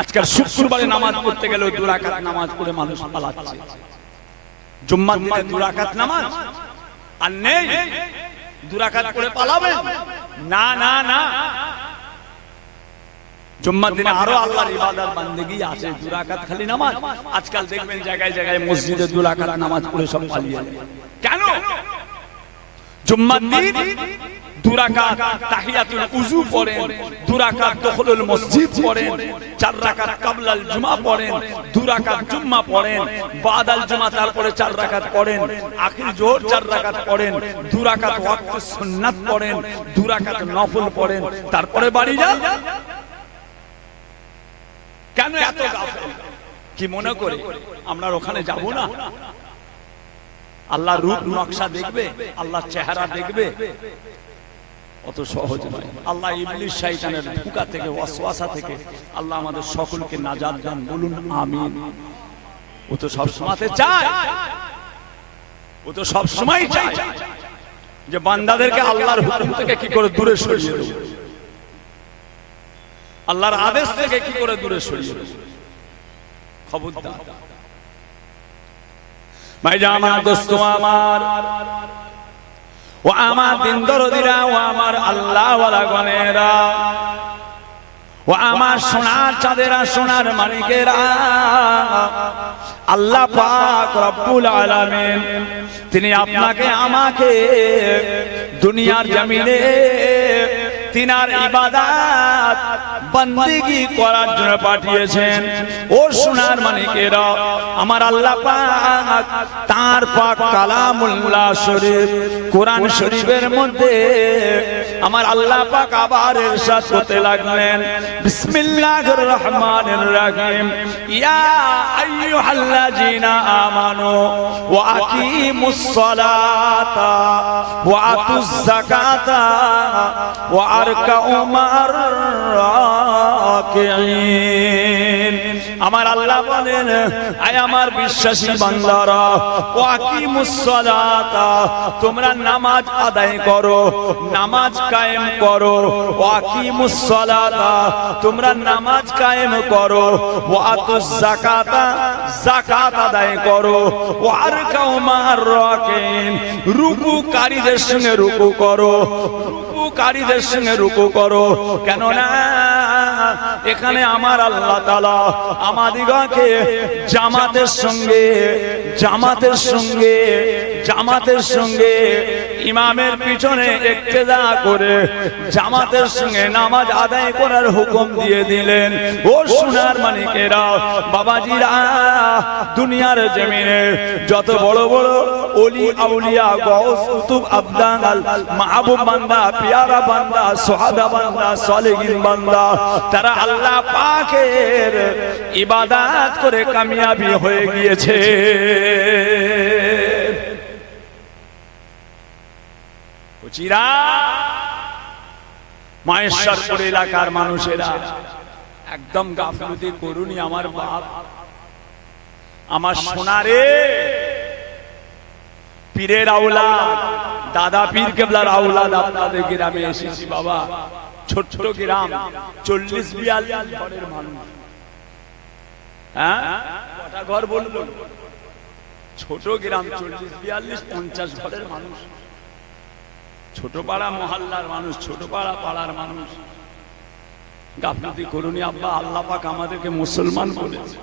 আজকাল শুক্রবারে নামাজ পড়তে গেলে 2 রাকাত নামাজ পড়ে মানুষ পালাচ্ছে। জুম্মার দিনে 2 রাকাত নামাজ আর নেই, 2 রাকাত পড়ে পালাবেন না না না। জুম্মার দিনে আরো আল্লাহর ইবাদত বান্দেগি আছে, 2 রাকাত খালি নামাজ। আজকাল দেখবেন জায়গায় জায়গায় মসজিদে 2 রাকাত নামাজ পড়ে সব পালিয়ে যায়। কেন? জুম্মার দিন 2 রাকাত তাহিয়াতুল উযু পড়েন, 2 রাকাত দুখুলুল মসজিদ পড়েন, 4 রাকাত কাবলাল জুমা পড়েন, 2 রাকাত জুম্মা পড়েন, বাদাল জুমা তারপরে 4 রাকাত পড়েন, আখির জোহর 4 রাকাত পড়েন, 2 রাকাত ওয়াক্ত সুন্নাত পড়েন, 2 রাকাত নফল পড়েন, তারপরে বাড়ি যান। কেন এত গাফেল? কি মনে করে আমরা ওখানে যাব না? আল্লাহর রূপ নকশা দেখবে, আল্লাহর চেহারা দেখবে? অত সহজ নয়। আল্লাহ ইবলিস শয়তানের ধোঁকা থেকে, ওয়াসওয়াসা থেকে আল্লাহ আমাদের সকলকে নাজাত দান, বলুন আমিন। ও তো সব সময়তে চায়, ও তো সব সময় চায় যে বান্দাদেরকে আল্লাহর হুকুম থেকে কি করে দূরে সরিয়ে দেব, আল্লাহর আদেশ থেকে কি করে দূরে সরিয়ে দেব। খবরদার ভাইজান আমার, দোস্ত আমার, ও আমার দিন দরদিরা, ও আমার আল্লাহ ওয়ালা গনেরা, ও আমার সোনার চাঁদেরা, সোনার মানিকেরা, আল্লাহ পাক রব্বুল আলামিন তিনি আপনাকে আমাকে দুনিয়ার জমিনে তিনার ইবাদত বন্দেগি করার জন্য পাঠিয়েছেন। ও সোনার মানিকেরা, আমার আল্লাহ পাক তার পাক কালামুল্লাহ শরীফ কোরআন শরীফের মধ্যে আমার আল্লাহ পাক আবার ইরশাদ করতে লাগলেন, বিসমিল্লাহির রহমানির রহিম, ইয়া আইয়ুহাল্লাযীনা আমানু ওয়া আকিমুস সালাতা ওয়া আতুজ যাকাতা ওয়া আরকাউ মা'আর রাকিঈন। আমার আল্লাহ বলেন, আয় আমার বিশ্বাসী বান্দারা, ওয়া আকিমুস সালাতা, তোমরা নামাজ আদায় করো, নামাজ কায়েম করো। ওয়া আকিমুস সালাতা, তোমরা নামাজ কায়েম করো। ওয়া আতুজ যাকাতা, যাকাত আদায় করো। ওয়া আরকাউ মা'আর রাকিঈন, রুকুকারীদের সঙ্গে রুকু করো, রুকুকারীদের সঙ্গে রুকু করো। কেন না এখানে আমার আল্লাহ তাআলা আমাদিগকে জামাতের সঙ্গে জামাতের সঙ্গে জামাতের সঙ্গে ইমামের পিছনে ইক্তেদা করে জামাতের সঙ্গে নামাজ আদায় করার হুকুম দিয়ে দিলেন। ও সোনার মানিকেরা, বাবাজিরা, দুনিয়ার জমিনে যত বড় বড় ওলি আউলিয়া, গাউস, কুতুব, আবদাল, মাহবুব বান্দা, পিয়ারা বান্দা, সুহাদা বান্দা, সালেহিন বান্দা, তারা আল্লাহ পাকের ইবাদত করে কামিয়াবি হয়ে গিয়েছে। মাহেশ্বরপুর এলাকার মানুষেরা একদম গাফলতি করুনি। আমার বাপ, আমার সোনারে পীরের আওলাদ, দাদা পীর কেবলার আওলাদ আপনাদের গ্রামে এসেছি বাবা। ছোট গ্রাম, 40-42 ঘরের মানুষ। হ্যাঁ, কটা ঘর বলবো? ছোট গ্রাম, 40-42-50 ঘরের মানুষ। ছোট পাড়া মহল্লার মানুষ, ছোট পাড়া পাড়ার মানুষ। গাফলতি করুনি আব্বা। আল্লাহ পাক আমাদেরকে মুসলমান করেছে,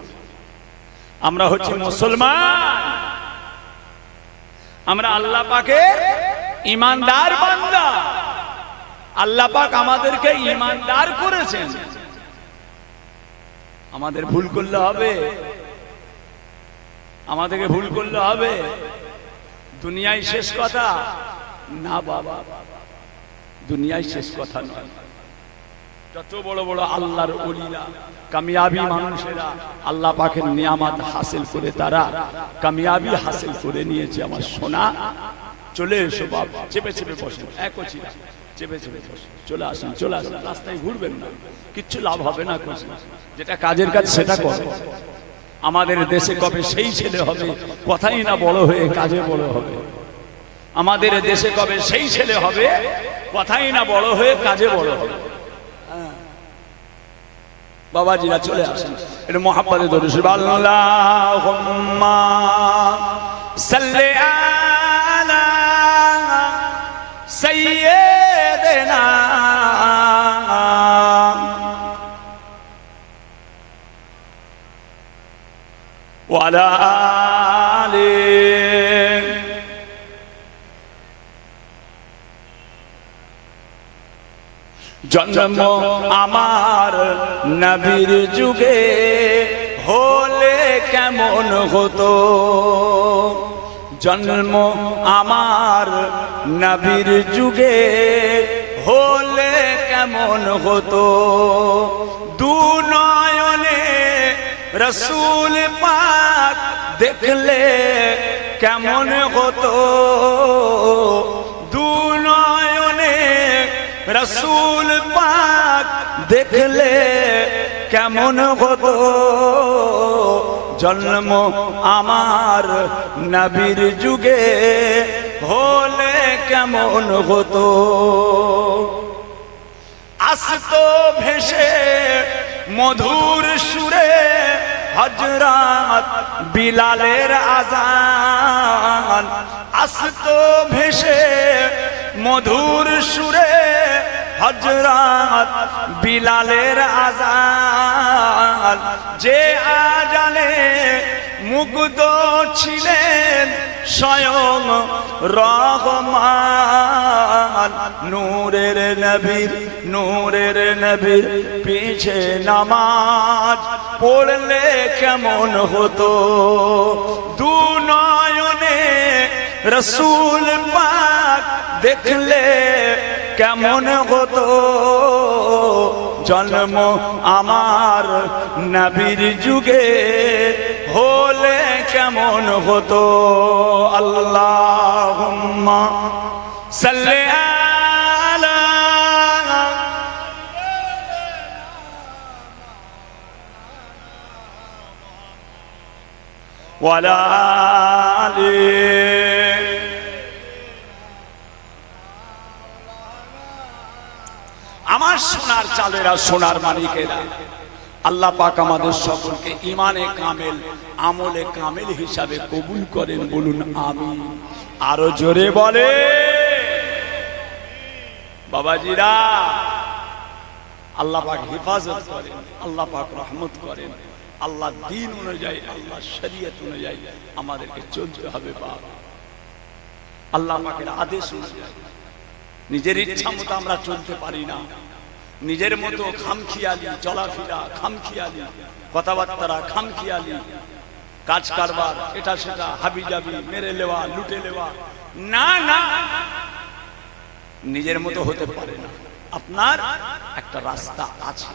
আমরা হচ্ছে মুসলমান, আমরা আল্লাহ পাকের ঈমানদার বান্দা। আল্লাহ পাক আমাদেরকে ঈমানদার করেছেন। আমাদের ভুল করলে হবে? আমাদেরকে ভুল করলে হবে? দুনিয়ায় শেষ কথা না বাবা, দুনিয়ায় শেষ কথা নয়। যত বড় বড় আল্লাহর ওলিরা, কামিয়াবি মানুষেরা আল্লাহ পাকের নিয়ামত হাসিল করে তারা কামিয়াবি হাসিল করে নিয়েছে। আমার সোনা, চলে এসো বাবা, চেপে চেপে বসেন, একচিরা চেপে চেপে বসেন, চলে আসেন, চলে আসেন। রাস্তায় ঘুরবেন না, কিচ্ছু লাভ হবে না। যেটা কাজের কাজ সেটা করো। আমাদের দেশে কবে সেই ছেলে হবে কথাই না বড় হয়ে কাজে বড় হবে। আমাদের দেশে কবে সেই ছেলে হবে কথাই না বড় হয়ে কাজে বড় হবে। বাবাজিরা চলে আসেন, এটা মোহাম্মদে দরুদ শরীফ। আল্লাহুম্মা সাল্লি আলা সাইয়্যিদিনা ওয়া আলা আলি জন্ম আমার নবীর যুগে হলে কেমন হতো, জন্ম আমার নবীর যুগে হলে কেমন হতো, দু নয়নে রসুল পাক দেখলে কেমন হতো, দু নয়নে রসুল পাক দেখলে কেমন হতো, জন্ম আমার নবীর যুগে হলে কেমন হতো। আসতো ভেসে মধুর সুরে হযরত বিলালের আযান, আসতো ভেসে মধুর সুরে হযরত বিলালের আযান, যে আজানে মুগ্ধ ছিলেন স্বয়ং রহমান, নূরের নবীর পিছে নামাজ পড়লে কেমন হতো, দু নয়নে রসুল পাক দেখলে কেমন হতো, জন্ম আমার নবীর যুগে হলে কেমন হতো। আল্লাহুম্মা সাল্লি আলা ওয়া আলা আলি আমার সোনার চালেরা, সোনার মানিকেরা, আল্লাহ পাক আমাদের সকলকে ইমানে কামেল আমলে কামেল হিসাবে কবুল করেন, বলুন আমিন। আরো জোরে বলে বাবাজিরা, আল্লাহ পাক হেফাজত করেন, আল্লাহ পাক রহমত করেন, আল্লাহ দ্বীন অনুযায়ী, আল্লাহ শরীয়ত অনুযায়ী আমাদেরকে চলতে হবে। বাবা আল্লাহ পাকের আদেশ অনুযায়ী নিজের ইচ্ছা মতো আমরা চলতে পারি না, নিজের মতো খামখিয়ালি চলাফেরা, খামখিয়ালি কথাবার্তা, খামখিয়ালি কাজ কারবার, এটা সেটা হাবিজাবি মেরে নেওয়া, লুটে নেওয়া, না না, নিজের মতো হতে পারে না। আপনার একটা রাস্তা আছে,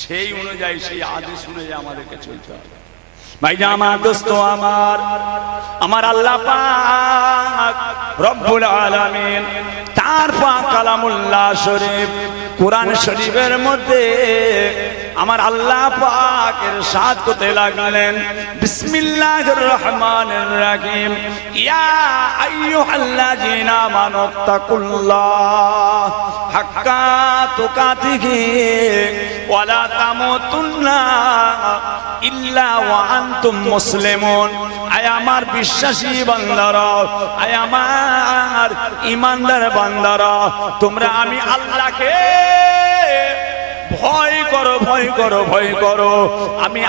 সেই অনুযায়ী, সেই আদেশ অনুযায়ী আমাদেরকে চলতে হবে। ভাইজান আমার, দোস্ত আমার আল্লাহ পাক রব্বুল আলামিন তার পাক কালামুল্লাহ শরীফ কুরআন শরীফের মধ্যে আমার আল্লাহ পাক ইরশাদ করতে লাগলেন, বিসমিল্লাহির রহমানির রহিম, ইয়া আইয়ুহাল্লাযীনা আমানুত্তাকুল্লাহ হাক্কা তুকাতিহি ওয়া লা তামুতুন্না ইল্লা ওয়া আনতুম মুসলিমুন। আয় আমার বিশ্বাসী বান্দারা, আয় আমার ঈমানদার বান্দারা, তোমরা আমি আল্লাহকে ভয় করো, ভয় করো, ভয় করো। আমি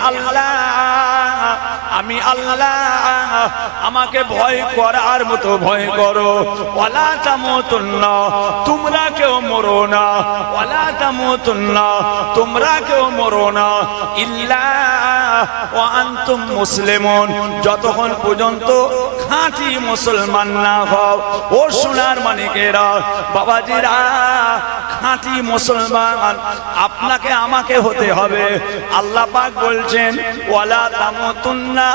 আল্লাহ আমাকে ভয় করার মতো ভয় করো। ওয়ালা তামুতুন্না, তোমরা কেউ মরো না। ওয়ালা তামুতুন্না, তোমরা কেউ মরো না। ইল্লা ওয়া আনতুম মুসলিমুন, যতক্ষণ পর্যন্ত খাঁটি মুসলমান না হও। ও সোনার মানিকেরা, বাবাজিরা, খাঁটি মুসলমান আপনাকে আমাকে হতে হবে। আল্লাহ পাক বলছেন, ওয়ালা তামুতুন্না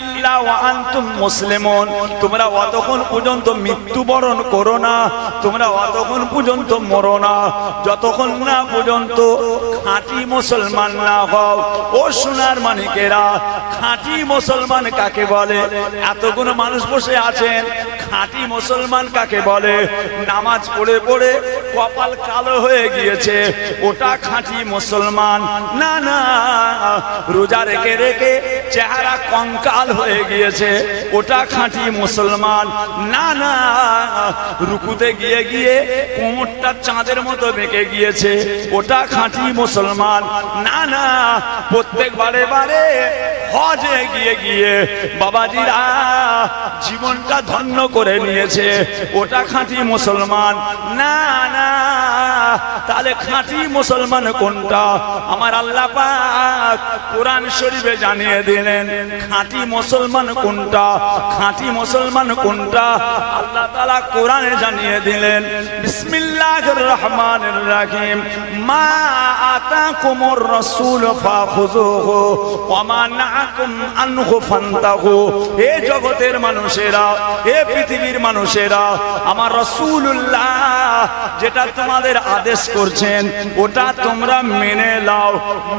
ইল্লা ওয়া আনতুম মুসলিমুন, তোমরা অতক্ষণ পর্যন্ত মৃত্যুবরণ করো না, তোমরা অতক্ষণ পর্যন্ত মরো না, যতক্ষণ না পর্যন্ত খাঁটি মুসলমান না হও, ও সোনার মানিকেরা, খাঁটি মুসলমান কাকে বলে? এতগুলো মানুষ বসে আছেন, খাঁটি মুসলমান কাকে বলে? নামাজ পড়ে পড়ে কপাল কালো হয়ে গিয়েছে, ওটা খাঁটি মুসলমান না? না, রোজা রেখে রেখে চেহারা কঙ্কাল হয়ে গিয়েছে, ওটা খাঁটি মুসলমান না? না, রুকুতে গিয়ে গিয়ে কোমরটা চাঁদের মতো বেঁকে গিয়েছে, ওটা খাঁটি মুসলমান না? না, প্রত্যেক বারে বারে হজে গিয়ে গিয়ে বাবাজিরা জীবনটা ধন্য করে নিয়েছে, ওটা খাঁটি মুসলমান না? না, তাহলে খাঁটি মুসলমান কোনটা? আমার আল্লাহ পাক কোরআন শরীফে জানিয়ে দিলেন খাঁটি মুসলমান কোনটা। খাঁটি মুসলমান কোনটা আল্লাহ তাআলা কোরআনে জানিয়ে দিলেন, বিসমিল্লাহির রহমানির রহিম, মা আতাকুমুর রাসূল ফাখুযুহু ওয়া মা নাহাকুম আনহু ফান্তাহু। হে জগতের মানুষেরা, হে পৃথিবীর মানুষেরা, আমার রাসূলুল্লাহ যেটা তোমাদের আদেশ করছেন ওটা তোমরা মেনে নাও।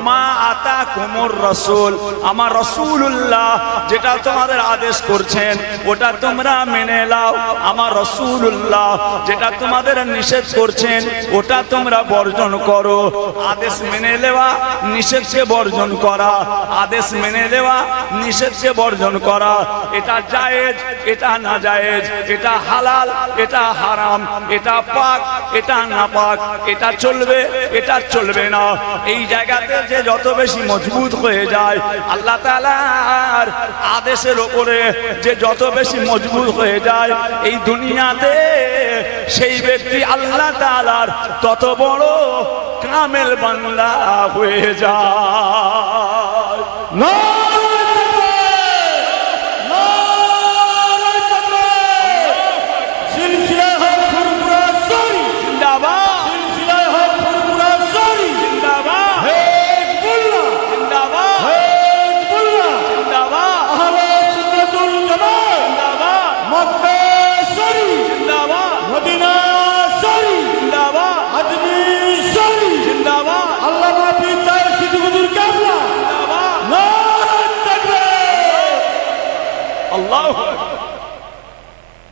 মা আতাকুমুর রাসূল, আমার রাসূলুল্লাহ যেটা তোমাদের আদেশ করছেন ওটা তোমরা মেনে নাও। আমার রাসূলুল্লাহ যেটা তোমাদের নিষেধ করছেন ওটা তোমরা বর্জন করো। আদেশ মেনে নেওয়া, নিষেধকে বর্জন করা, আদেশ মেনে নেওয়া, নিষেধকে বর্জন করা, এটা জায়েজ, এটা না জায়েজ, এটা হালাল, এটা হারাম, এটা পাক, এটা না পাক, এটা চলবে, এটা চলবে না। এই জায়গাতে যে যত বেশি মজবুত হয়ে যায়, আল্লাহ তাআলার আদেশের উপরে যে যত বেশি মজবুত হয়ে যায় এই দুনিয়াতে, সেই ব্যক্তি আল্লাহ তাআলার তত বড় কামেল বান্দা হয়ে যায়।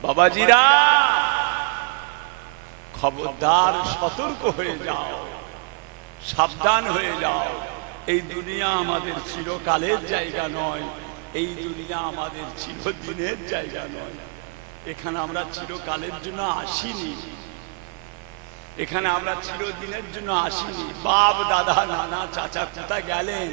বাবাজিরা খবরদার, সতর্ক হয়ে যাও, সাবধান হয়ে যাও। এই দুনিয়া আমাদের চিরকালের জায়গা নয়, এই দুনিয়া আমাদের চিরদিনের জায়গা নয়। এখানে আমরা চিরকালের জন্য আসিনি, এখানে আমরা চিরদিনের জন্য আসিনি। বাপ দাদা নানা চাচা কোথায় গেলেন?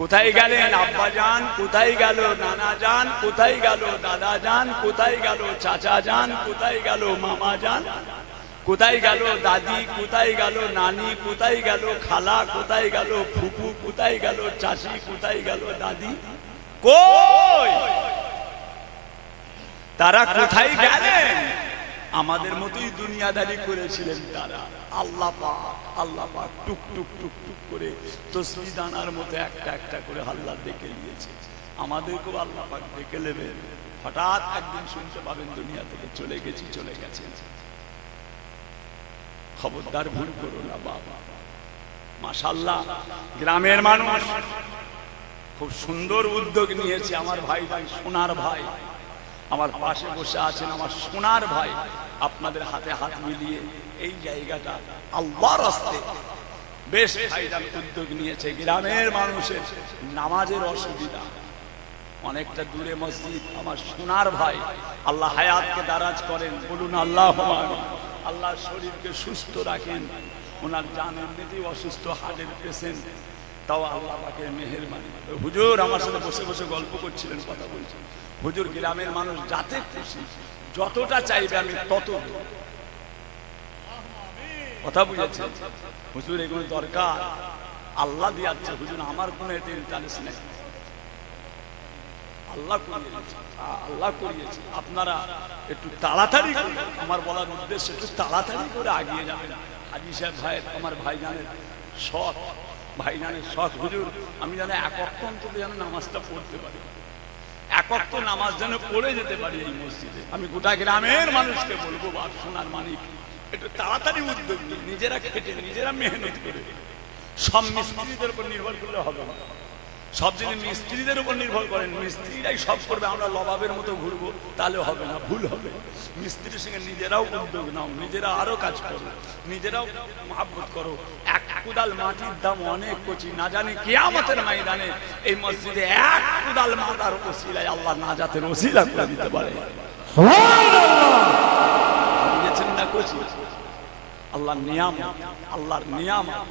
কোথায় গেলেন? আব্বা যান কোথায় গেল? নানা যান কোথায় গেল? দাদা যান কোথায় গেল? চাচা যান কোথায় গেল? মামা যান কোথায় গেল? দাদি কোথায় গেল? নানি কোথায় গেল? খালা কোথায় গেল? ফুপু কোথায় গেল? চাচি কোথায় গেল? দাদি কই? তারা কোথায় গেলেন? আমাদের মতোই দুনিয়াদারি করেছিলেন তারা। আল্লাহ পাক, আল্লাহ পাক টুক টুক টুক টুক করে তসবিহ দানার মতো একটা একটা করে আল্লাহ ডেকে নিয়েছে। আমাদেরকেও আল্লাহ পাক ডেকে নেবেন। হঠাৎ একদিন শুনতে পাবেন দুনিয়া থেকে চলে গেছি, চলে গেছেন। খবরদার ভুল করো না বাবা। মাশাআল্লাহ, গ্রামের মানুষ খুব সুন্দর উদ্যোগ নিয়েছে। আমার ভাই ভাই সোনার ভাই আমার পাশে বসে আছেন, আমার সোনার ভাই, আপনাদের হাতে হাত মিলিয়ে এই জায়গাটা আল্লাহর রাস্তায় বেশ ভাইজান উদ্যোগ নিয়েছে। গ্রামের মানুষের নামাজের অসুবিধা, অনেকটা দূরে মসজিদ। আমার সোনার ভাই আল্লাহ হায়াতকে দারাজ করেন, বলুন আল্লাহুম্মা আমিন। আল্লাহ শরীরকে সুস্থ রাখেন। ওনার জান এমনিতেই অসুস্থ, হার্টের পেশেন্ট, তাও আল্লাহ পাকের মেহেরবানি। হুজুর আমার সাথে বসে বসে গল্প করছিলেন, কথা বলছেন। হুজুর গ্রামের মানুষ যাতে খুশি, যতটা চাইবে আমি তত। কথা বুঝেছেন হুজুর? এগুলো দরকার, আল্লাহ দিয়াচ্ছে হুজুর, আমার কোনো ইন্টারেস্ট নেই, আল্লাহ করিয়েছে, আল্লাহ করিয়েছে। আপনারা একটু তাড়াতাড়ি করে, আমার বলার উদ্দেশ্য একটু তাড়াতাড়ি করে আগিয়ে যাবেন। হাজী সাহেব ভাইয়ের, আমার ভাইজানের শখ, ভাইজানের শখ হুজুর আমি যেন এক ওয়াক্ত অন্তত যেন নামাজটা পড়তে পারি, এক ওয়াক্ত নামাজ যেন পড়ে যেতে পারি এই মসজিদে। আমি গোটা গ্রামের মানুষকে বলবো, বাপ সোনার মানিক একটু তাড়াতাড়ি উদ্যোগ নিই, নিজেরা খেটে নিজেরা মেহনত করে সব মিস্ত্রিদের উপর নির্ভর করলে হবে না। সব যদি মিস্ত্রিদের উপর নির্ভর করেন, মিস্ত্রিরাই সব করবে, আমরা লবাবের মতো ঘুরবো, তাহলে হবে না, ভুল হবে। মিস্ত্রির সঙ্গে নিজেরাও উদ্যোগ নাও, নিজেরা আরো কাজ করো, নিজেরাও মহব্বত করো। এক কুদাল মাটির দাম অনেক কচি, না জানি কিয়ামতের ময়দানে এই মসজিদে এক কুদাল মাটার ওসিলায় আল্লাহ নাজাতের ওসিলা করে দিতে পারে। বুঝেছেন না? কচি আল্লাহর নিয়ামত, আল্লাহর নিয়ামত।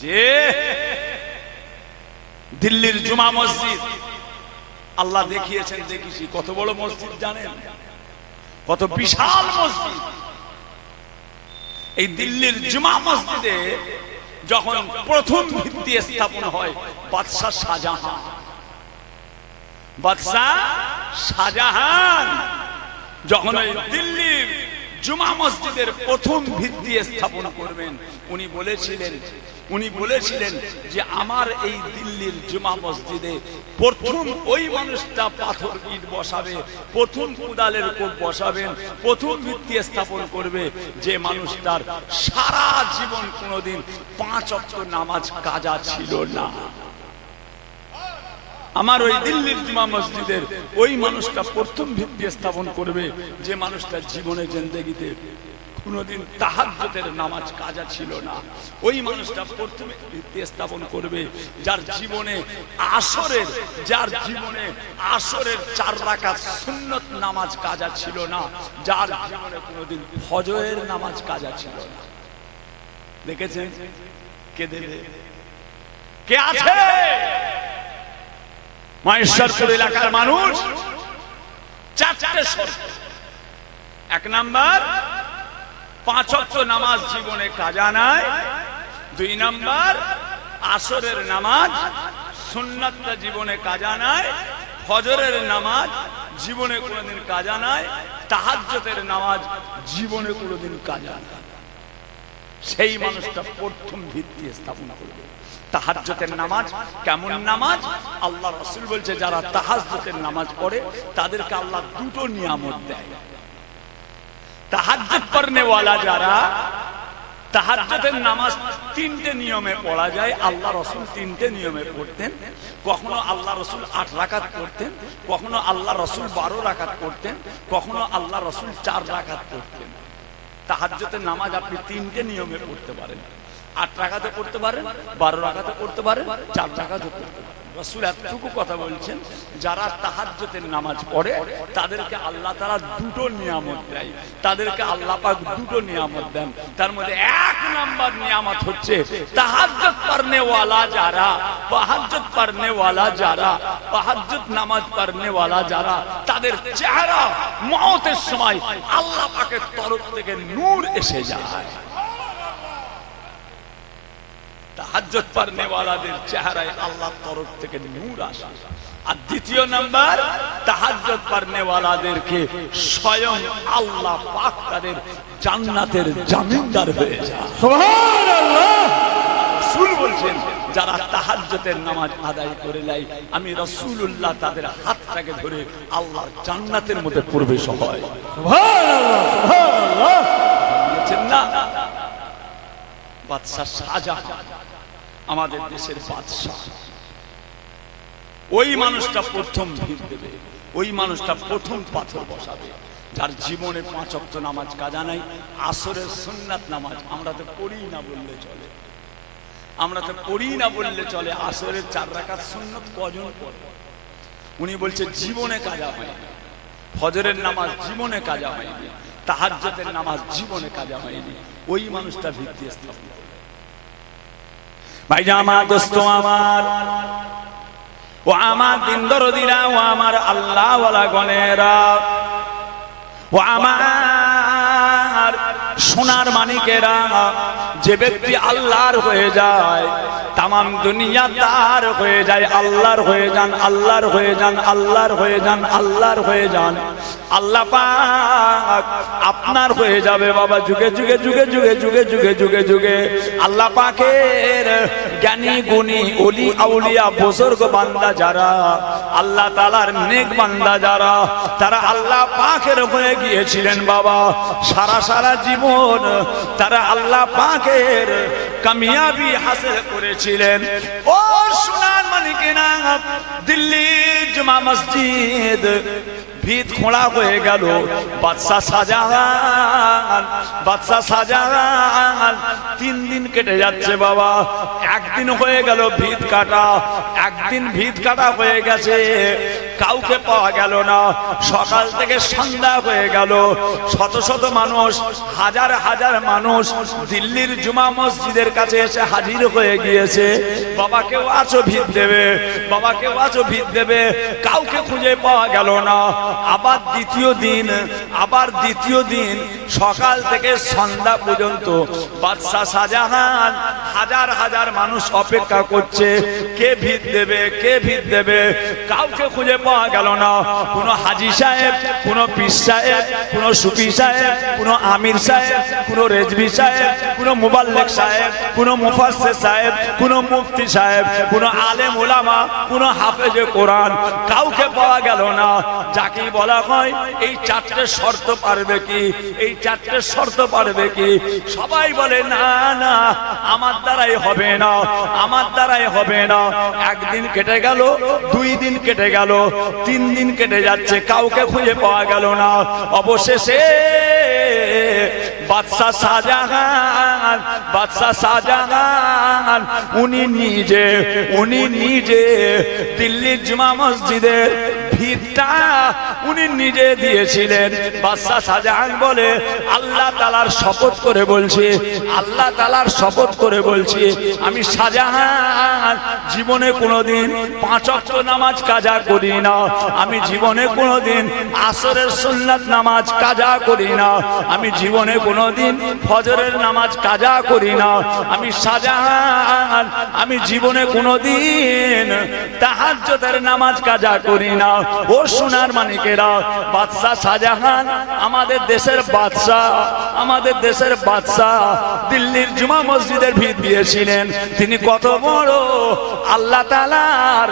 যে দিল্লির জুমা মসজিদ আল্লাহ দেখিয়েছেন, দেখেছি কত বড় মসজিদ জানেন, কত বিশাল মসজিদ। এই দিল্লির জুমা মসজিদে যখন প্রথম ভিত্তি স্থাপন হয় বাদশাহ শাহজাহান, বাদশাহ শাহজাহান যখন এই দিল্লির জুমা মসজিদের প্রথম ভিত্তি স্থাপন করবেন, উনি বলেছিলেন যে আমার এই দিল্লির জুমা মসজিদে প্রথম ওই মানুষটা পাথর ইট বসাবে, প্রথম কুদালের কোপ বসাবেন, প্রথম ভিত্তি স্থাপন করবে যে মানুষটার সারা জীবন কোনোদিন 5 ওয়াক্ত নামাজ কাজা ছিল না। আমার ওই দিল্লির জুমা মসজিদের ওই মানুষটা প্রথম ভিত্তি স্থাপন করবে যে মানুষটা জীবনে জিন্দেগিতে কোনোদিন তাহাজ্জুদের নামাজ কাজা ছিল না। ওই মানুষটা প্রথম ভিত্তি স্থাপন করবে যার জীবনে আসরের 4 রাকাত সুন্নত নামাজ কাজা ছিল না, যার জীবনে কোনোদিন ফজরের নামাজ কাজা ছিল না। দেখেছেন কে দেবে? কে আছে? মহেশ্বরপুর এলাকার মানুষ 4টে শর্ত। 1 নাম্বার 5 ওয়াক্ত নামাজ জীবনে কাজা নাই। 2 নাম্বার আসরের নামাজ সুন্নাতটা জীবনে কাজা নাই। ফজরের নামাজ জীবনে কোনোদিন কাজা নাই। তাহাজ্জুদের নামাজ জীবনে কোনোদিন কাজা নাই। সেই মানুষটা প্রথম ভিত্তি স্থাপন করবে। তাহাজ্জুদের নামাজ কেমন নামাজ? আল্লাহ রাসূল বলছে যারা তাহাজ্জুদের নামাজ পড়ে তাদেরকে আল্লাহ 2টো নিয়ামত দেয়। তাহাজ্জুদ পড়নে ওয়ালা যারা, তাহাজ্জুদের নামাজ 3টে নিয়মে পড়া যায়। আল্লাহ রাসূল 3টে নিয়মে পড়তেন। কখনো আল্লাহ রাসূল 8 রাকাত পড়তেন, কখনো আল্লাহ রাসূল 12 রাকাত পড়তেন, কখনো আল্লাহ রাসূল 4 রাকাত পড়তেন। তাহাজ্জুদের নামাজ আপনি 3টে নিয়মে পড়তে পারেন। 8 রাকাতে পড়তে পারেন, 12 রাকাতে পড়তে পারেন, 4 রাকাতে পড়তে পারেন। রাসূল এতটুকু কথা বলছেন, যারা তাহাজ্জুদের নামাজ পড়ে তাদেরকে আল্লাহ তাআলা 2টো নিয়ামত দেয়, তাদেরকে আল্লাহ পাক 2টো নিয়ামত দেন। তার মধ্যে 1 নাম্বার নিয়ামত হচ্ছে তাহাজ্জুদ পড়নে ওয়ালা যারা, তাহাজ্জুদ পড়নে ওয়ালা যারা, তাহাজ্জুদ নামাজ পড়নে ওয়ালা যারা, তাদের চেহারা মওতের সময় আল্লাহ পাকের তরফ থেকে নূর এসে যায়। তাহাজ্জুদ পড়নে ওয়ালাদের চেহারায় আল্লাহর তরফ থেকে নূর আসে। আর 2য় নাম্বার তাহাজ্জুদ পড়নে ওয়ালাদেরকে স্বয়ং আল্লাহ পাক তাদের জান্নাতের জামিনদার হয়ে যায়। সুবহানাল্লাহ। রাসূল বলছেন যারা তাহাজ্জুদের নামাজ আদায় করে নেয় আমি রাসূলুল্লাহ তাদের হাতটাকে ধরে আল্লাহর জান্নাতের মধ্যে প্রবেশ হয়। সুবহানাল্লাহ, সুবহানাল্লাহ। বুঝছেন না? বাদশা শাহজাহান আমাদের দেশের বাদশা, ওই মানুষটা প্রথম ভিত দেবে, ওই মানুষটা প্রথম পাথর বসাবে যার জীবনে 5 ওয়াক্ত নামাজ কাজা নাই। আসরের সুন্নাত নামাজ আমরা তো পড়ি না বললে চলে, আমরা তো পড়ি না বললে চলে। আসরের 4 রাকাত সুন্নাত কজন পড়ে? উনি বলছে জীবনে কাজা হয়নি। ফজরের নামাজ জীবনে কাজা হয়নি, তাহাজ্জুদের নামাজ জীবনে কাজা হয়নি। ওই মানুষটা ভিত্তি স্থাপন করে। ভাইজান আমার, দোস্ত আমার, ও আমার দিন দরদিরা, ও আমার আল্লাহ ওয়ালা গণেরা, ও আমার সোনার মানিকেরা, যে ব্যক্তি আল্লাহর হয়ে যায় তামাম দুনিয়া তার হয়ে যায়। আল্লাহর হয়ে যান, আল্লাহর হয়ে যান, আল্লাহর হয়ে যান, আল্লাহর হয়ে যান। আল্লাহ পাক আপনার হয়ে যাবে বাবা যুগে যুগে যুগে যুগে যুগে যুগে যুগে যুগে। আল্লাহ পাকের জ্ঞানী গুণী ওলি আউলিয়া বুজুর্গ বান্দা যারা, আল্লাহ তাআলার নেক বান্দা যারা, তারা আল্লাহ পাকের হয়ে গিয়েছিলেন বাবা। সারা সারা জীবন তারা আল্লাহ পাকের কামিয়াবি হাসিল করেছিলেন। ও সোনার মানিকেরা, দিল্লি জুমা মসজিদ ভিত খোঁড়া হয়ে গেল। বাদশা শাহজাহান 3 দিন কেটে যাচ্ছে বাবা। একদিন হয়ে গেল ভিত কাটা, একদিন ভিত কাটা হয়ে গেছে, কাউকে পাওয়া গেল না। সকাল থেকে সন্ধ্যা হয়ে গেল, শত শত মানুষ, হাজার হাজার মানুষ দিল্লির জুমা মসজিদের কাছে এসে হাজির হয়ে গিয়েছে। বাবা কেউ আছো ভিত দেবে, বাবা কেউ আছো ভিত দেবে, কাউকে খুঁজে পাওয়া গেল না। আবার দ্বিতীয় দিন সকাল থেকে সন্ধ্যা পর্যন্ত বাদশা শাহজাহান হাজার হাজার মানুষ অপেক্ষা করছে, কে ভিত দেবে, কে ভিত দেবে, কাউকে খুঁজে পাওয়া গেল না। কোন হাজী সাহেব, কোন পীর সাহেব, কোন সুফি সাহেব, কোন আমির সাহেব, কোন রেজভি সাহেব, কোন মুবাল্লিগ সাহেব, কোন মুফাসসির সাহেব, কোন মুফতি সাহেব, কোন আলেম উলামা, কোন হাফেজে কোরআন, কাউকে পাওয়া গেল না। যাকে বলা হয় এই 4টে শর্ত পারবে কি, এই 4টে শর্ত পারবে কি? সবাই বলে না না, আমার দ্বারাই হবে না, আমার দ্বারাই হবে না। একদিন কেটে গেল, 2 দিন কেটে গেল, 3 দিন কেটে যাচ্ছে, কাউকে খুঁজে পাওয়া গেল না। অবশেষে বাদশা শাহজাহান উনি নিজে দিল্লির জুমা মসজিদের ভিতটা উনি নিজে দিয়েছিলেন। বাদশা শাহজাহান বলে, আল্লাহ তাআলার শপথ করে বলছি, আল্লাহ তাআলার শপথ করে বলছি, আমি শাহজাহান জীবনে কোনোদিন 5 ওয়াক্ত নামাজ কাজা করি না, আমি জীবনে কোনোদিন আসরের সুন্নাত নামাজ কাজা করি না, আমি জীবনে কোনোদিন ফজরের নামাজ কাজা করি না, আমি শাহজাহান আমি জীবনে কোনোদিন তাহাজ্জুদের নামাজ কাজা করি না। ও সোনার মানিকেরা, বাদশা শাহজাহান আমাদের দেশের বাদশা, আমাদের দেশের বাদশা দিল্লির জুমা মসজিদের ভিত দিয়েছিলেন। তিনি কত বড় আল্লাহ তাআলার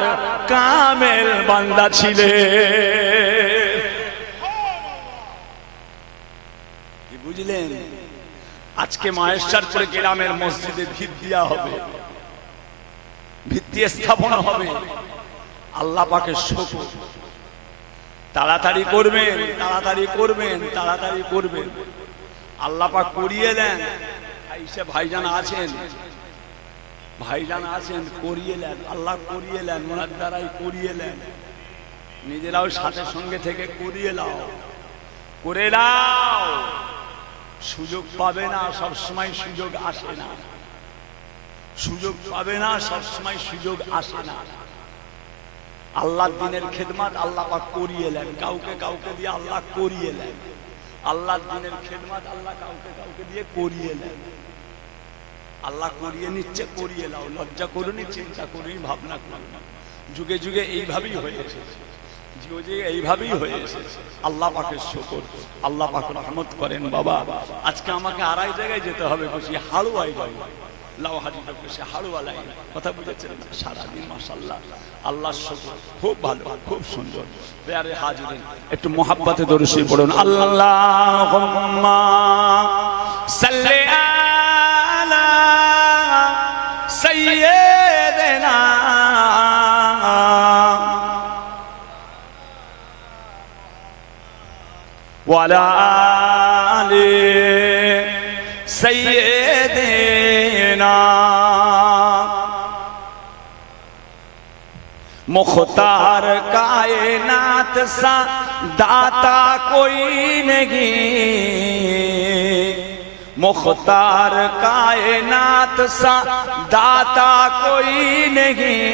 কামেল বান্দা ছিলেন, কি বুঝলেন? আজকে মহেশ্বরপুর গ্রামের মসজিদে ভিত দেওয়া হবে, ভিত্তি স্থাপন হবে। আল্লাহ পাকের শুকর, তাড়াতাড়ি করবেন, তাড়াতাড়ি করবেন, তাড়াতাড়ি করবেন। আল্লাহ পাক করিয়ে দেন। আইসা ভাইজান আছেন, ভাইজান আছেন, করিয়ে নেন, আল্লাহ করিয়ে নেন, ওনার দ্বারাই করিয়ে নেন। নিজেরাও সাথে সঙ্গে থেকে করিয়ে নাও, করে নাও। সুযোগ পাবে না, সবসময় সুযোগ আসে না, সুযোগ পাবে না, সবসময় সুযোগ আসে না। আল্লাহর দ্বীনের খেদমত আল্লাহ পাক করিয়ে নেন, কাউকে কাউকে দিয়ে আল্লাহ করিয়ে নেন। আল্লাহর দ্বীনের খেদমত আল্লাহ কাউকে কাউকে দিয়ে করিয়ে নেন। আল্লাহ করিয়ে নিচ্ছে, করিয়ে নাও। লজ্জা করুনি, চিন্তা করুনি, ভাবনা করুনি। যুগে যুগে এইভাবেই হয়ে এসেছে, যুগে যুগে এইভাবেই হয়ে এসেছে। আল্লাহ পাকের শুকর, আল্লাহ পাক রহমত করেন। বাবা আজকে আমাকে আড়াই জায়গায় যেতে হবে, বসি হালুয়াই যাই, লাউ হাজিটা বসে হালুয়া লাই, কথা বুঝেছেন? সারাদিন মাশাআল্লাহ আল্লাহর শুকর, খুব ভালো, খুব সুন্দর। প্যারে হাজিরিন, একটু মোহাব্বতে দরুদ শরীফ পড়ুন। আল্লাহুম্মা সাল্লি আলা সাইয়্যিদিনা ওয়া আলা আলি সাইয়্যিদিনা। मुख्तार कायनात सा दाता कोई नहीं, मुख्तार कायनात सा दाता कोई नहीं,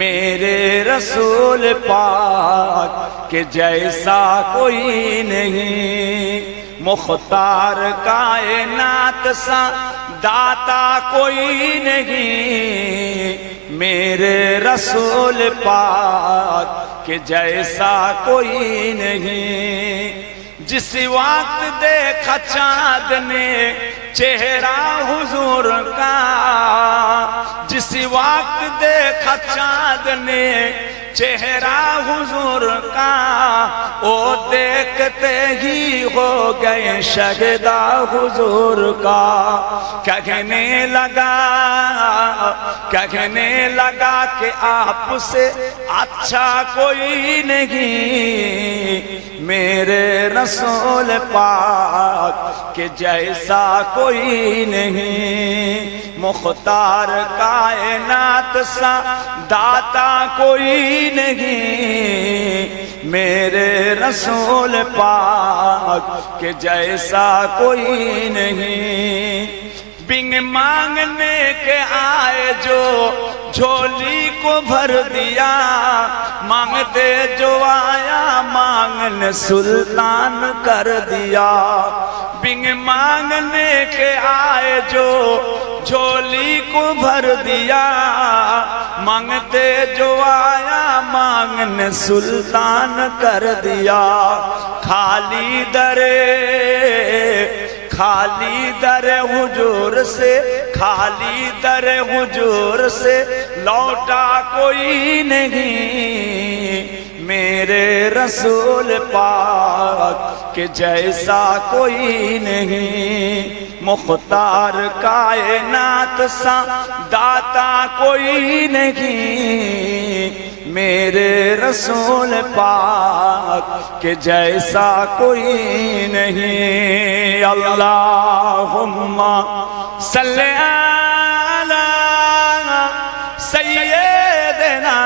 मेरे रसूल पाक के जैसा कोई नहीं, मुख्तार कायनात सा दाता कोई नहीं, मेरे रसूल पाक कि जैसा कोई नहीं। जिस वक्त देखा चाँद ने चेहरा हुजूर का, जिस वक्त देखा चाँद ने चेहरा हुजूर का, ओ देखते ही हो गए शगदा हुजूर का। कहने लगा कि आपसे अच्छा कोई नहीं मेरे रसूल पाक के जैसा कोई नहीं। मुख्तार कायनात सा दाता कोई नहीं मेरे रसूल पाक के जैसा कोई नहीं। बिन मांगने के आए जो झोली को भर दिया, मांगते जो आया मांगने सुल्तान कर दिया। बिन मांगने के आए जो झोली को भर दिया, मांगते जो आया मांगने सुल्तान कर दिया। खाली दरे हुजूर से, खाली दरे हुजूर से लौटा कोई नहीं मेरे रसूल पाक के जैसा कोई नहीं। मुख्तार कायनात सा दाता कोई नहीं मेरे रसूल पाक के जैसा कोई नहीं। अल्लाहुम्मा सल्ले अला सय्यिदना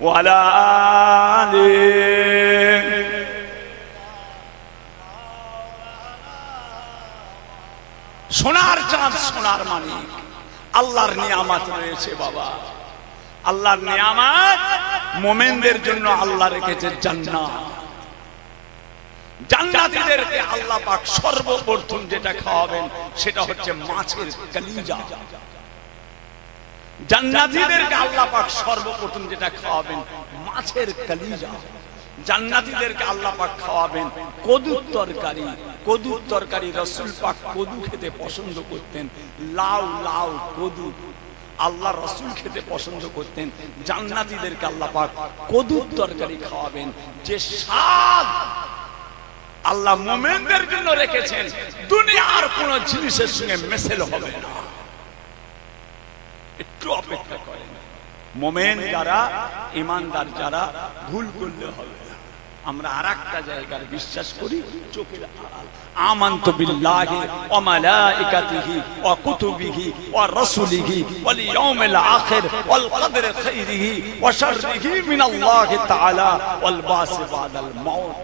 व अला आलिहि। সোনার চাঁদ সোনার মানিক আল্লাহর নিয়ামত রয়েছে বাবা। আল্লাহর নিয়ামত মুমিনদের জন্য আল্লাহ রেখেছে জান্নাত। জান্নাতীদেরকে আল্লাহ পাক সর্বপ্রথম যেটা খাওয়াবেন সেটা হচ্ছে মাছের কলিজা। জান্নাতীদেরকে আল্লাহ পাক সর্বপ্রথম যেটা খাওয়াবেন মাছের কলিজা। জান্নাতীদেরকে আল্লাহ পাক খাওয়াবেন কদুর তরকারি। কদুর তরকারি রাসূল পাক কদু খেতে পছন্দ করতেন। লাউ লাউ কদু আল্লাহ রাসূল খেতে পছন্দ করতেন। জান্নাতীদেরকে আল্লাহ পাক কদুর তরকারি খাওয়াবেন যে স্বাদ আল্লাহ মুমিনদের জন্য রেখেছেন, দুনিয়ার কোন জিনিসের সঙ্গে মেশেল হবে না। একটু অপেক্ষা করেন। মুমিন যারা, ঈমানদার যারা, ভুল করলে হবে না। আমরা আরেকটা জায়গার বিশ্বাস করি চোখের আড়াল। আমানতু বিল্লাহি ওয়া মালাইকাতিহি ওয়া কুতুবিহি ওয়া রাসূলিহি ওয়াল ইয়াউমিল আখির ওয়াল কদরি খাইরিহি ওয়া শাররিহি মিনাল্লাহি তাআলা ওয়াল বাসি বাদাল মাউত।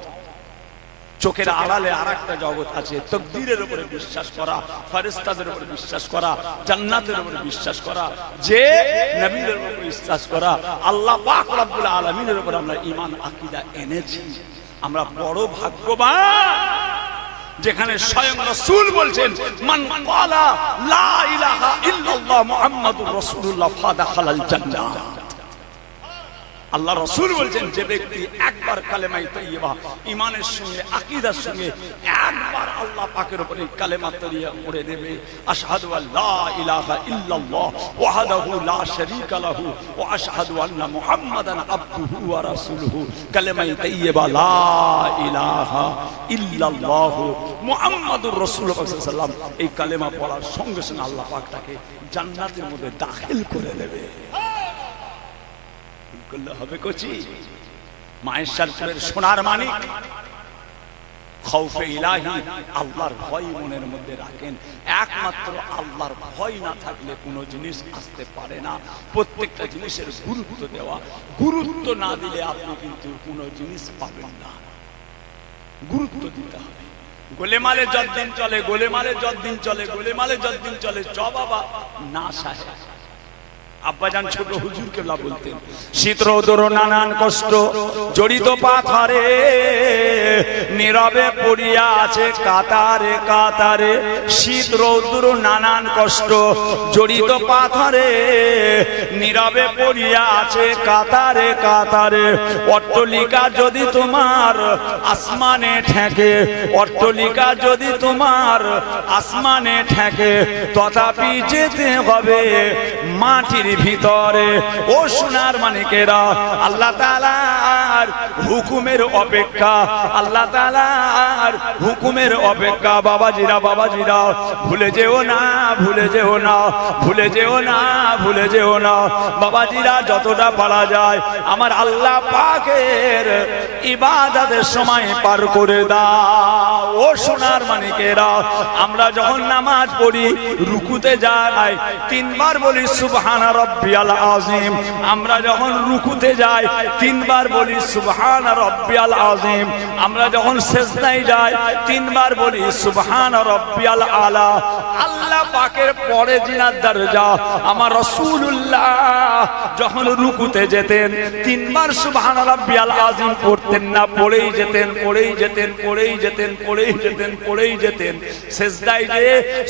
চোখের আড়ালে আরেকটা জগৎ আছে। তাকদীরের উপরে বিশ্বাস করা, ফেরেশতাদের উপরে বিশ্বাস করা, জান্নাতের উপরে বিশ্বাস করা, যে নবীদের উপরে বিশ্বাস করা, আল্লাহ পাক রব্বুল আলামিনের উপরে আমরা ঈমান আকীদা এনেছি। আমরা বড় ভাগ্যবান যেখানে স্বয়ং রাসূল বলছেন মান ক্বালা লা ইলাহা ইল্লাল্লাহ মুহাম্মাদুর রাসূলুল্লাহ ফাদাখালাল জান্নাহ। আল্লাহ রাসূল বলছেন যে ব্যক্তি একবার কালেমায়ে তাইয়্যিবা ঈমানের সঙ্গে আকীদার সঙ্গে একবার আল্লাহ পাকের উপরে কালেমা তৈয়্যিবা পড়ে দেবে, আশহাদু আল্লা ইলাহা ইল্লাল্লাহ ওয়াহদাহু লা শারীকা লাহু ওয়া আশহাদু আন্না মুহাম্মাদান আবদুহু ওয়া রাসূলুহু। কালেমায়ে তাইয়্যিবা লা ইলাহা ইল্লাল্লাহ মুহাম্মাদুর রাসূলুল্লাহ সাল্লাল্লাহু আলাইহি ওয়াসাল্লাম, এই কালেমা পড়ার সঙ্গে সঙ্গে আল্লাহ পাক তাকে জান্নাতের মধ্যে দাখিল করে দেবে। করলে হবে কচি। মায়েশারপুরের সোনার মানিক খাউফে ইলাহি, আল্লাহর ভয় মনের মধ্যে রাখেন। একমাত্র আল্লাহর ভয় না থাকলে কোনো জিনিস আসতে পারে না। প্রত্যেকটা জিনিসের গুরুত্ব দেওয়া, গুরুত্ব না দিলে আপনি কিন্তু কোনো জিনিস পাবেন না। গুরুত্ব দিতে হবে। গোলেমালে যতদিন চলে, গোলেমালে যতদিন চলে, গোলেমালে যতদিন চলে, চ বাবা না সাহেব আব্বাজান ছোট হুজুর কেবলা বলতেন, শীত রৌদ্র নানান কষ্ট জড়িত পাথরে নীরবে পড়িয়া আছে কাতারে কাতারে। শীত রৌদ্র নানান কষ্ট জড়িত পাথরে নীরবে পড়িয়া আছে কাতারে কাতারে। অট্টালিকা যদি তোমার আসমানে ঠেকে, অট্টালিকা যদি তোমার আসমানে ঠেকে, তথাপি যেতে হবে মাটির ভিতরে। ও সোনার মানিকেরা, আল্লাহ তাআলার হুকুমের অপেক্ষা, আল্লাহ তাআলার হুকুমের অপেক্ষা। বাবাজিরা বাবাজিরা, ভুলে যেও না, ভুলে যেও না, ভুলে যেও না, ভুলে যেও না। বাবাজিরা, যতটা পারা যায় আমার আল্লাহ পাকের ইবাদতের সময় পার করে দাও। ও সোনার মানিকেরা, আমরা যখন নামাজ পড়ি রুকুতে যাই তিনবার বলি সুবহান রাব্বিয়াল আযীম। আমরা যখন রুকুতে যাই তিনবার বলি সুবহান রাব্বিয়াল আযীম। আমরা যখন সিজদায় যাই তিনবার বলি সুবহান রাব্বিয়াল আলা। আল্লাহ পাকের পরে জিনাত দরজা আমার রাসূলুল্লাহ যখন রুকুতে যেতেন তিনবার সুবহান রাব্বিয়াল আযীম পড়তেন না, পড়েই যেতেন, পড়েই যেতেন, পড়েই যেতেন, পড়েই যেতেন, পড়েই যেতেন। সিজদায় যে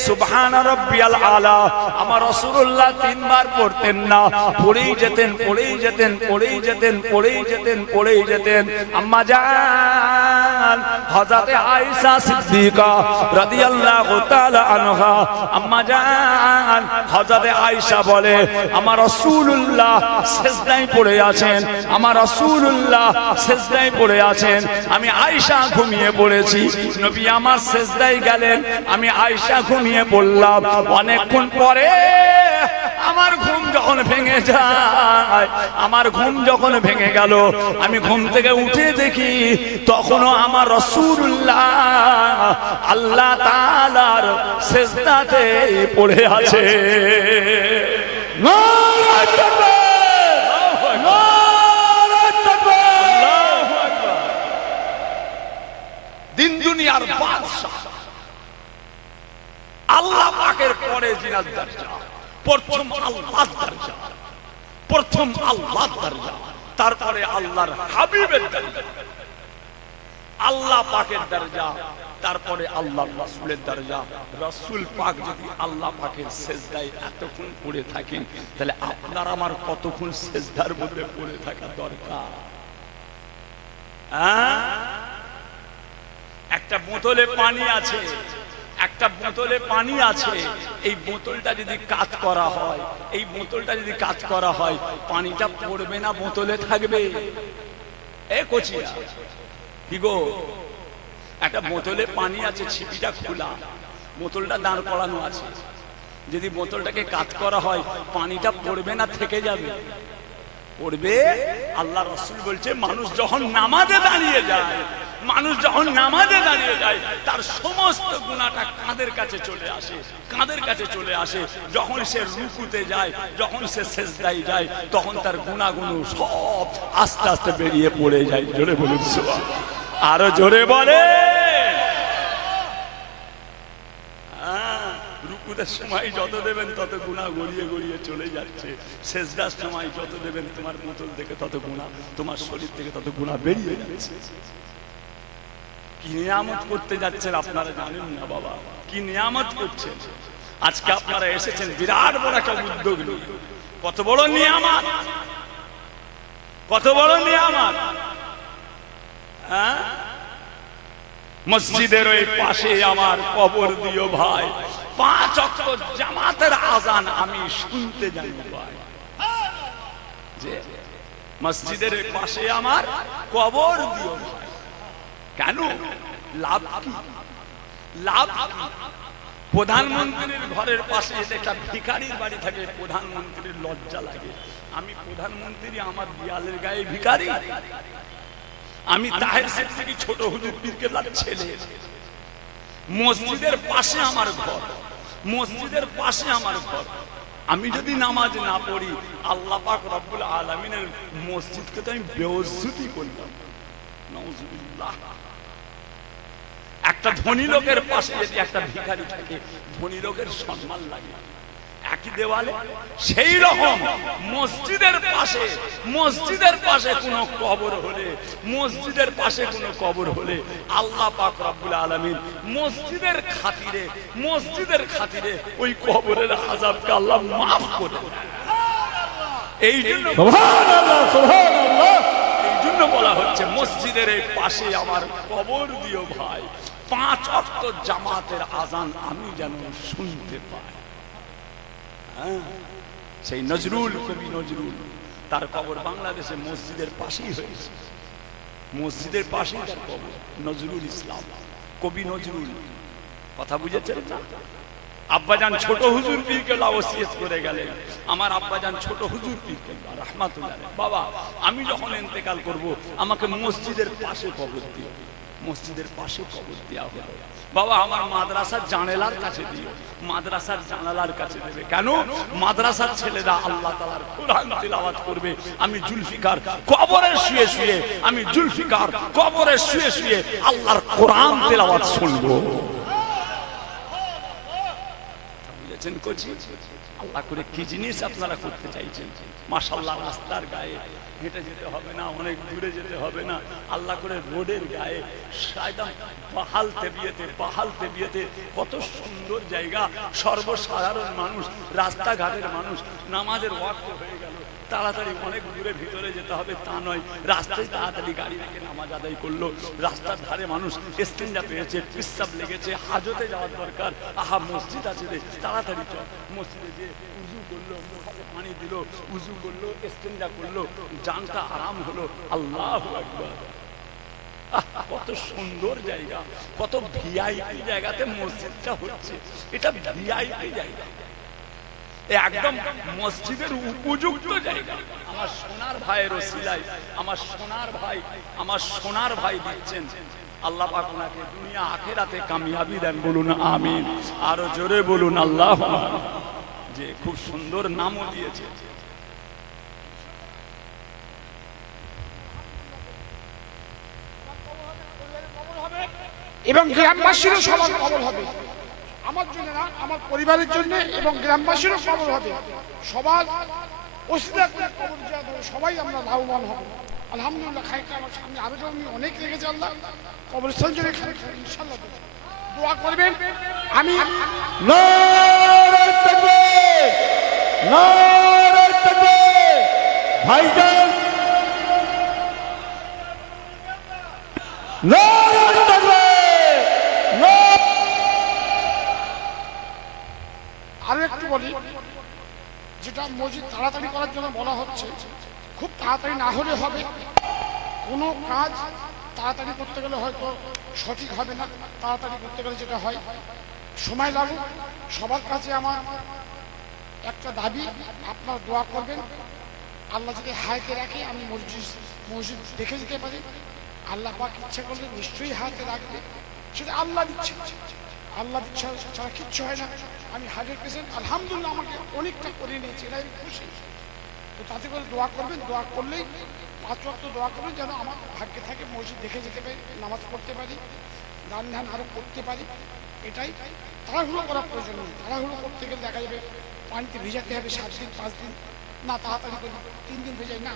সুবহান রাব্বিয়াল আলা আমার রাসূলুল্লাহ তিনবার পড়তেন না, পড়েই যেতেন, পড়েই যেতেন, পড়েই যেতেন, পড়েই যেতেন, পড়েই যেতেন। আম্মা জান হযরতে আয়েশা সিদ্দিকা রাদিয়াল্লাহু তাআলা আনহা, আম্মা জান হযরতে আয়েশা বলে, আমার রাসূলুল্লাহ সিজদায় পড়ে আছেন, আমার রাসূলুল্লাহ সিজদায় পড়ে আছেন। আমি আয়েশা ঘুমিয়ে পড়েছি, নবী আমার সিজদায় গেলেন, আমি আয়েশা ঘুমিয়ে পড়লাম। অনেকক্ষণ পরে আমার ঘুম যখন ভেঙে যায়, আমার ঘুম যখন ভেঙে গেল, আমি ঘুম থেকে উঠে দেখি তখনও আমার রাসূলুল্লাহ আল্লাহ তাআলার সিজদাতে পড়ে আছে। নারে তাকবীর, নারে তাকবীর, আল্লাহু আকবার। দিন দুনিয়ার বাদশা আল্লাহ পাকের পরে জিনাত দরজা, প্রথম আল্লাহর দরজা, প্রথম আল্লাহর দরজা, তারপরে আল্লাহর হাবিবের দরজা, আল্লাহ পাকের দরজা, তারপরে আল্লাহর রাসূলের দরজা। রাসূল পাক যদি আল্লাহ পাকের সিজদায় এতক্ষণ পড়ে থাকেন, তাহলে আপনার আমার কতক্ষণ সিজদার মধ্যে পড়ে থাকা দরকার? একটা বোতলে পানি আছে, একটা বোতলে পানি আছে, এই বোতলটা যদি কাজ করা হয়, এই বোতলটা যদি কাজ করা হয়, পানিটা পড়বে না বোতলে থাকবে? এ কচিরা কি গো, একটা বোতলে পানি আছে, ছিপিটা খোলা, বোতলটা দাঁড় করানো আছে, যদি বোতলটাকে কাজ করা হয় পানিটা পড়বে না থেকে যাবে? পড়বে। আল্লাহ রাসূল বলছে, মানুষ যখন নামাজে দাঁড়িয়ে যায়, মানুষ যখন নামাজে দাঁড়িয়ে যায়, তার সমস্ত গুনাহটা কাঁধের কাছে চলে আসে, কাঁধের কাছে চলে আসে। যখন সে রুকুতে যায়, যখন সে সিজদায় যায়, তখন তার গুনাহগুলো সব আস্তে আস্তে বেরিয়ে পড়ে যায়। জোরে বলুন সুবহানাল্লাহ, আরো জোরে বলে। রুকুতের সময় যত দেবেন তত গুনাহ গড়িয়ে গড়িয়ে চলে যাচ্ছে, সিজদার সময় যত দেবেন তোমার বোতল থেকে তত গুনাহ, তোমার শরীর থেকে তত গুনাহ বেরিয়ে যাচ্ছে। কি নিয়ামত করতে যাচ্ছেন আপনারা জানেন না বাবা, কি নিয়ামত করছেন। আজকে আপনারা এসেছেন বিরাট বড় একটা উদ্যোগ নিয়ে, কত বড় নিয়ামত, কত বড় নিয়ামত। মসজিদের ওই পাশে আমার কবর দিও ভাই, 5 ওয়াক্ত জামাতের আযান আমি শুনতে যাই ভাই। যে মসজিদের পাশে আমার কবর দিও ভাই, কেন? লাভ কি? লাভ প্রধানমন্ত্রীর ঘরের পাশে একটা ভিখারির বাড়ি থাকে, প্রধানমন্ত্রীর লজ্জা লাগে। আমি প্রধানমন্ত্রী, আমার বিয়ালের গায়ে ভিখারি? আমি তাহের সিদ্দিকী ছোট হুজুর পীর কেবলার ছেলে। মসজিদের পাশে আমার ঘর, মসজিদের পাশে আমার ঘর। আমি যদি নামাজ না পড়ি, আল্লাহ পাক রব্বুল আলামিনের মসজিদকে তো আমি বেইজ্জতি করলাম। নাউজুবিল্লাহ। একটা ধনী লোকের পাশে যদি একটা ভিখারি থাকে, ধনী লোকের সম্মান লাগে। একই দেওয়ালে। সেই রকম মসজিদের পাশে কোনো কবর হলে, মসজিদের পাশে কোনো কবর হলে আল্লাহ পাক রব্বুল আলামিন মসজিদের খাতিরে ওই কবরের আযাবকে আল্লাহ মাফ করে দেন। এই জন্য সুবহানাল্লাহ, সুবহানাল্লাহ, এই জন্য বলা হচ্ছে মসজিদের এই পাশে আমার কবর দিও ভাই, 5 ওয়াক্ত জামাতের আজান আমি যেন শুনতে পাই। সেই নজরুল, কবি নজরুল, তার কবর বাংলাদেশে মসজিদের পাশেই হয়েছে, মসজিদের পাশেই তার কবর। নজরুল ইসলাম, কবি নজরুল, কথা বুঝেছেন না? আব্বাজান ছোট হুজুর পীর কেবলা ওসিয়ত করে গেলেন, আমার আব্বাজান ছোট হুজুর পীর কেবলা রাহমাতুল্লাহ, বাবা আমি যখন ইন্তেকাল করব আমাকে মসজিদের পাশে কবর দিও। মসজিদের পাশে কবর দেওয়া হলো। বাবা আমার মাদ্রাসার জানালার কাছে দিও। মাদ্রাসার জানালার কাছে দেবে কেন? মাদ্রাসার ছেলেরা আল্লাহ তাআলার কোরআন তিলাওয়াত করবে, আমি জুলফিকার কবরে শুয়ে শুয়ে, আমি জুলফিকার কবরে শুয়ে শুয়ে আল্লাহর কোরআন তিলাওয়াত শুনবো। বুঝেছেন কোচি? আল্লাহ করে কি জিনিস আপনারা করতে চাইছেন। মাশাআল্লাহ, রাস্তার গায়ে হেঁটে যেতে হবে না, অনেক দূরে যেতে হবে না, আল্লাহ করে রোডের গায়ে পাহালতে বিয়েতে কত সুন্দর জায়গা। সর্বসাধারণ মানুষ, রাস্তাঘাটের মানুষ, নামাজের ওয়াক্ত হয়ে গেল, তাড়াতাড়ি অনেক দূরে ভিতরে যেতে হবে তা নয়, রাস্তায় তাড়াতাড়ি গাড়ি রেখে নামাজ আদায় করলো। রাস্তার ধারে মানুষ স্টেঞ্জা পেয়েছে, পিসাব লেগেছে, হাজতে যাওয়ার দরকার, আহা মসজিদ আছে রে, তাড়াতাড়ি চল মসজিদে যে উজু করলো, পানি দিল, উজু করলো, স্টেঞ্জা করলো, জানটা আরাম হলো। আল্লাহু আকবার, কত সুন্দর জায়গা, কত ভিআইপি জায়গাতে মসজিদটা হচ্ছে। এটা ভিআইপি জায়গা, একদম মসজিদের উপযুক্ত জায়গা। আমার সোনার ভাইয়ের ওসিলায়, আমার সোনার ভাই দিচ্ছেন, আল্লাহ পাক ওনাকে দুনিয়া আখিরাতে কামিয়াবি দেন, বলুন আমিন। আরো জোরে বলুন আল্লাহ। যে খুব সুন্দর নামও দিয়েছে। এবং গ্রামবাসীরও সবার কবর হবে, আমার জন্য না, আমার পরিবারের জন্য, এবং গ্রামবাসীরও কবর হবে। সবার ওসিলা করে কবর দেওয়া হবে, সবাই আমরা লাভবান হব। আলহামদুলিল্লাহ, খাইতে আমার সামনে আবেদন অনেক লেগেছে, আল্লাহ কবরস্থান জন্য ইনশাআল্লাহ দোয়া করবেন। আমি নারায়ে তাকবীর, নারায়ে তাকবীর, ভাইজান নারায়ে তাকবীর। আরো একটু বলি, যেটা মসজিদ তাড়াতাড়ি করার জন্য বলা হচ্ছে, খুব তাড়াতাড়ি না হলে হবে। কোনো কাজ তাড়াতাড়ি করতে গেলে হয়তো সঠিক হবে না, তাড়াতাড়ি করতে গেলে যেটা হয় সময় লাগুক। সবার কাছে আমার একটা দাবি, আপনারা দোয়া করবেন, আল্লাহ যদি হায়াতে রাখে আমি মসজিদ দেখে যেতে পারি। আল্লাহ পাক ইচ্ছা করলে নিশ্চয়ই হায়াতে রাখবে, সেটা আল্লাহর ইচ্ছা, আল্লাহর ইচ্ছা ছাড়া কিচ্ছু হয় না। আমি 100% আলহামদুলিল্লাহ আমাকে অনেকটা করে নিয়েছি, এটা আমি খুশি। তো তাতে করে দোয়া করবেন, দোয়া করলেই 5 ওয়াক্ত দোয়া করবেন যেন আমার ভাগ্যে থাকে মসজিদ দেখে যেতে পারি, নামাজ পড়তে পারি, গান ধ্যান আরও করতে পারি। এটাই, তাড়াহুড়ো করার প্রয়োজন নেই। তাড়াহুড়ো করতে গেলে দেখা যাবে পানিতে ভিজাতে হবে 7 দিন 5 দিন, না তাড়াতাড়ি করে 3 দিন ভেজাই না।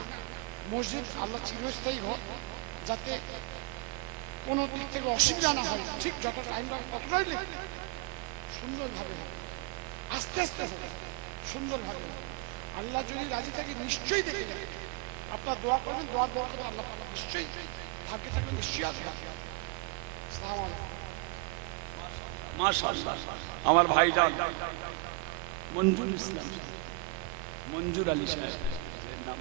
মসজিদ আল্লাহ চিরস্থায়ী ঘর, যাতে কোনো দিক থেকে অসুবিধা না হয়। ঠিক যত টাইম লাগে ততটাই লেগে সুন্দরভাবে হবে, আস্তে আস্তে হবে, সুন্দরভাবে হবে। আল্লাহ যদি রাজি থাকে নিশ্চয়ই দেখে যাবে। আপনার দোয়া করবেন, দোয়া করে আল্লাহ নিশ্চয়ই ভাগ্যে থাকবে, নিশ্চয়ই আসবে। আসসালামু আলাইকুম। মাশাআল্লাহ, আমার ভাইজান মঞ্জুর ইসলাম, মঞ্জুর আলী সাহেব নাম